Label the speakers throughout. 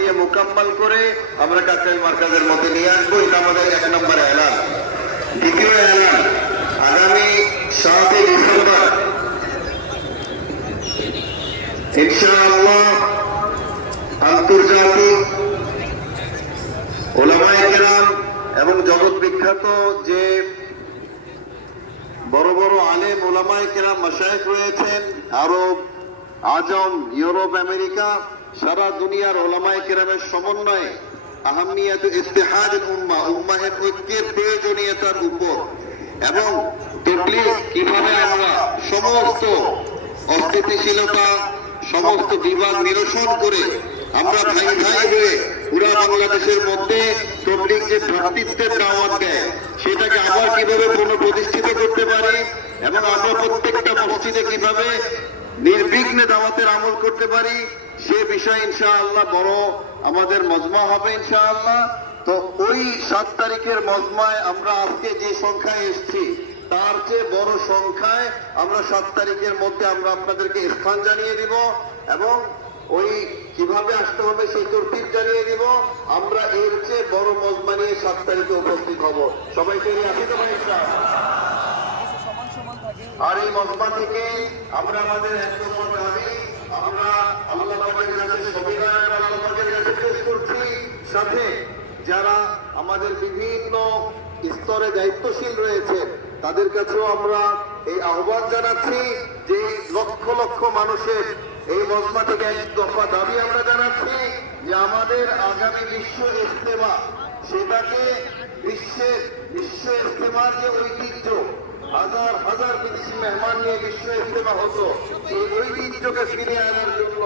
Speaker 1: দিয়ে মোকাম্মল করে আমরা কাকাই মার্কাজের মধ্যে নিয়ে আসব। এটা আমাদের এক নম্বর এলান দ্বিতীয় এলান আগামী সাতই ডিসেম্বর। আন্তর্জাতিক এবং জগৎ বিখ্যাত যে বড় বড় আলেম ওলামায়ে কেরাম, মাশায়েখ রয়েছেন আরব, আজম, ইউরোপ, আমেরিকা। সারা দুনিয়ার ওলামায়ে কেরামের সমন্বয়ে আহমিয়াত ইস্তেহাদ উম্মা উম্মাহের ঐক্যের প্রয়োজনীয়তার উপর। এবং কীভাবে আমরা সমস্ত অস্থিতিশীলতা, সমস্ত বিবাদ নিরসন করে আমরা ভাই ভাই হয়ে পুরা বাংলাদেশের মধ্যে তবলিগ যে ভ্রাতৃত্বের দাওয়াত দেয়, সেটাকে আবার কীভাবে পুনঃপ্রতিষ্ঠিত করতে পারি এবং আমরা প্রত্যেকটা মসজিদে কীভাবে নির্বিঘ্নে দাওয়াতের আমল করতে পারি, সে বিষয়ে ইনশাআল্লাহ বড় আমাদের মজমা হবে ইনশাআল্লাহ। তো ওই সাত তারিখের মজমায় আমরা আজকে যে সংখ্যায় এসেছি, তার চেয়ে বড় সংখ্যায় আমরা সাত তারিখের মধ্যে আমরা আপনাদেরকে স্থান জানিয়ে দিব এবং ওই কীভাবে আসতে হবে সেই তরতিব জানিয়ে দিব। আমরা এর চেয়ে বড় মজমা নিয়ে সাত তারিখে উপস্থিত হব। সবাইকে আসি তো ভাই? আর এই মজমা থেকে আমরা আমাদের দাবি আমরা আল্লাহ কাছে করছি। সাথে যারা আমাদের বিভিন্ন স্তরে দায়িত্বশীল রয়েছে তাদের কাছেও আমরা এই আহ্বান জানাচ্ছি যে লক্ষ লক্ষ মানুষের এই দাবি আমরা জানাচ্ছি যে আমাদের আগামী বিশ্ব ইস্তেমা সেটাকে বিশ্বের বিশ্ব ইস্তেমার যে ঐতিহ্য হাজার হাজার বিদেশি মেহমান নিয়ে বিশ্ব ইস্তেমা হতো। এই ঐতিহ্যকে ফিরিয়ে আনার জন্য।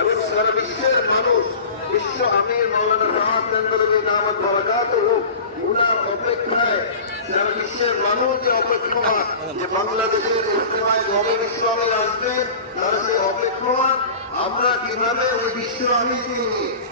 Speaker 1: এবং সারা বিশ্বের মানুষ, বিশ্ব আমির মৌলানা সাহাদ হোক অপেক্ষায়, সারা বিশ্বের মানুষ যে অপেক্ষমান, যে বাংলাদেশের ইস্তেমায় কবে বিশ্ব আমির আসবে, তারা সেই অপেক্ষমান। আমরা কীভাবে ওই বিশ্ব নিয়ে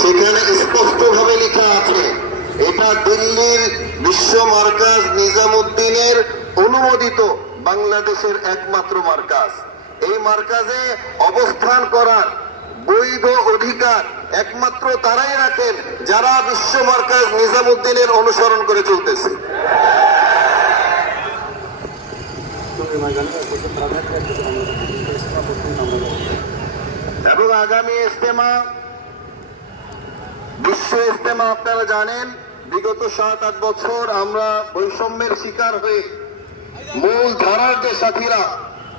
Speaker 1: সেখানে স্পষ্টভাবে লেখা আছে, এটা দিল্লির বিশ্ব মার্কাজ নিজামুদ্দিনের অনুমোদিত বাংলাদেশের একমাত্র মার্কাজ। এই মার্কাজে অবস্থান করার বৈধ অধিকার একমাত্র তারাই রাখেন যারা বিশ্ব মার্কাজ নিজামুদ্দিনের অনুসরণ করে চলতেছে। এবং আগামী ইস্তেমা বিশ্ব আপনারা জানেন, বিগত সাত, আট বছর আমরা বৈষম্যের শিকার হয়ে মূল ধারার যে সাথীরা,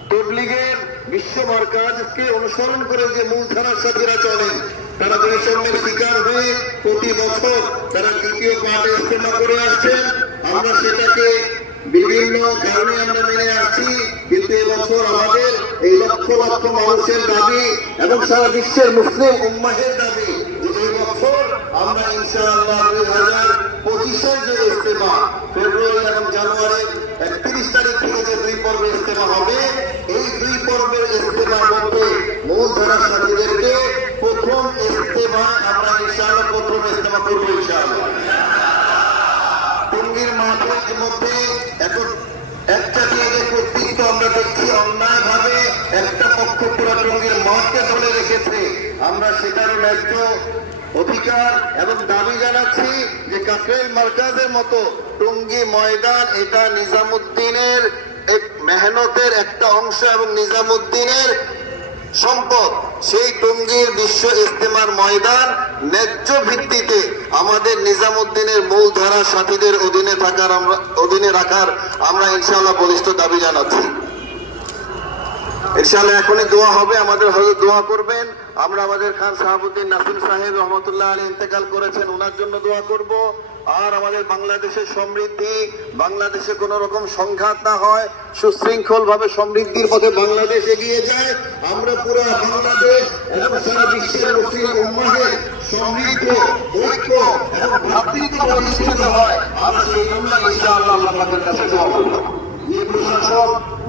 Speaker 1: তবলিগের বিশ্ব মার্কাজকে অনুসরণ করে যে মূল ধারার সাথীরা চলেন, তারা বৈষম্যের শিকার হয়ে প্রতি বছর তারা দ্বিতীয় পার্টে ইস্তেমা করে আসছেন। আমরা সেটাকে বিভিন্ন কারণে আমরা মেনে আসছি, কিন্তু এবছর আমাদের এই লক্ষ লক্ষ মানুষের দাবি এবং সারা বিশ্বের মুসলিম উম্মাহের দাবি ইনশাআল্লাহ যে ইস্তেমা ফেব্রুয়ারি এবং জানুয়ারির একত্রিশ তারিখ যে দুই পর্বে ইস্তেমা হবে এই দুই পর্বের ইস্তেমার মধ্যে প্রথম ইস্তেমা আমরা প্রথম ইস্তেমা করব ইনশাআল্লাহ টঙ্গীর মধ্যে এখন একটা দিয়ে যে কর্তৃত্ব আমরা দেখছি অন্যায় ভাবে একটা পক্ষ পুরা টঙ্গীর মাঠকে ধরে রেখেছে আমরা সেটারও ন্যায্য অধিকার এবং দাবি জানাচ্ছি যে কাকরাইল মার্কাজের মতো টঙ্গী ময়দান এটা নিজামুদ্দিনের এক মেহনতের একটা অংশ এবং নিজামুদ্দিনের সম্পদ। সেই টঙ্গীর বিশ্ব ইস্তেমার ময়দান ন্যায্য ভিত্তিতে আমাদের নিজামুদ্দিনের মূল ধারা সাথীদের অধীনে থাকার আমরা অধীনে রাখার আমরা ইনশাআল্লাহ বলিষ্ঠ দাবি জানাচ্ছি। ইনশাআল্লাহ এখনই দোয়া হবে, আমাদের হয়তো দোয়া করবেন। আমরা আমাদের খান সাহাবুদ্দিন নাসিম সাহেব রহমতুল্লাহ আলী ইন্তেকাল করেছেন ওনার জন্য দোয়া করব। আর আমাদের বাংলাদেশের সমৃদ্ধি, বাংলাদেশে কোন রকম সংঘাত না হয় সুশৃঙ্খল ভাবে সমৃদ্ধির পথে বাংলাদেশ এগিয়ে যায়। আমরা পুরো বাংলাদেশ এবং সারা বিশ্বের সমৃদ্ধ আল্লাহ কাছে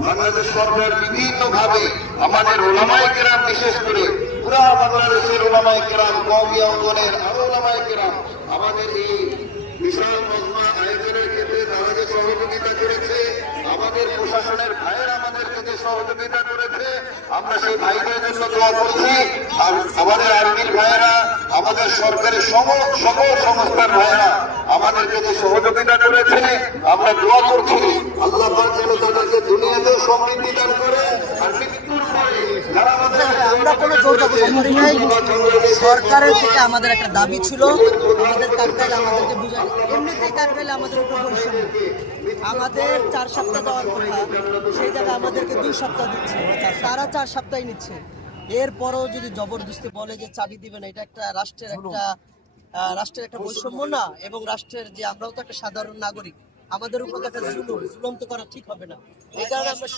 Speaker 1: বাংলাদেশ সরকার বিভিন্ন ভাবে আমাদের কেরাম বিশেষ করে আমাদের এই বিশাল মজমা আয়োজনের ক্ষেত্রে তারা যে সহযোগিতা করেছে, আমাদের প্রশাসনের ভাইয়ের আমাদেরকে যে সহযোগিতা করেছে, আমরা সেই ভাইদের জন্য দোয়া করছি। আর আমাদের আর্মির ভাইয়েরা, আমাদের সরকারের সকল সংস্থার ভাইয়েরা আমাদেরকে যে সহযোগিতা করেছে, আমরা দোয়া করছি। আল্লাহ যেন তাদেরকে দুনিয়াতেও সমৃদ্ধি দান করে আর
Speaker 2: কোনো জোর জবরদস্তি করি নাই। সরকারের থেকে আমাদের একটা দাবি ছিল। আমাদের কাকরাইল আমাদেরকে বুঝায় এমনিতেই কাকরাইল আমাদের উপর আমাদের চার সপ্তাহ দেওয়ার কথা সেই জায়গায় আমাদেরকে দুই সপ্তাহ দিচ্ছে। তারা চার সপ্তাহই নিচ্ছে। এরপরও যদি জবরদস্তি বলে যে চাবি দিবে না এটা একটা রাষ্ট্রের একটা রাষ্ট্রের একটা বৈষম্য না এবং রাষ্ট্রের যে আমরাও তো একটা সাধারণ নাগরিক আমাদের উপর একটা জুলুম জুলুম তো করা ঠিক হবে না। এই কারণে আমরা